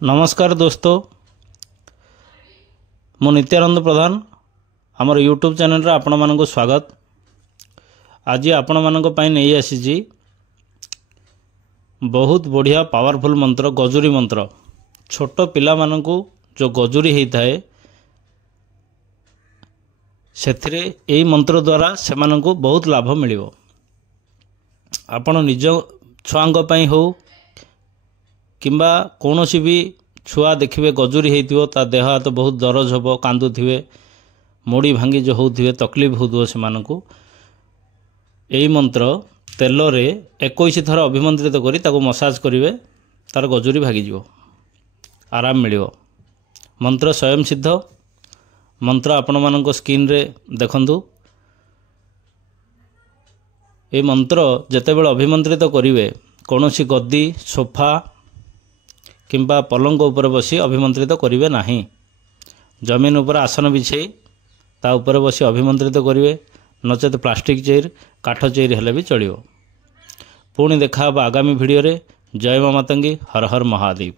नमस्कार दोस्तों, मु नित्यानंद प्रधान आमर यूट्यूब चैनल रे आपण मानक स्वागत। आज आपण मानक पई नहीं आसी बहुत बढ़िया पावरफुल मंत्र गजुरी मंत्र। छोट पिला मानकु जो गजुरी होता है सेथिरे एई मंत्र द्वारा से मानकु बहुत लाभ मिलिवो। आपण निज छुआंग पई हो किंबा कौनसी भी छुआ देखिए गजुरी होती ता देह हाथ बहुत दरज हम कांदुवे मोड़ी भांगी जो होते तकलीफ हो से यही मंत्र तेल रे 21 थर अभिमंत्रित करी ताको मसाज करेंगे तार गजुरी भागिज आराम मिल। मंत्र स्वयं सिद्ध मंत्र आपण मान स्क्रीन रे देखंतु। ये मंत्र जेतेबेले अभिमंत्रित करेंगे कौन सी गद्दी सोफा किंबा पलंग उपर बसी अभिमंत्रित करेंगे नहीं। जमीन उपर आसन बिछे ता उपर बसी अभिमंत्रित करेंगे नचेत प्लास्टिक चेयर काठ चेयर हेले भी चलियो। पुणी देखा आगामी वीडियो रे। जय मां मातंगी। हर हर महादेव।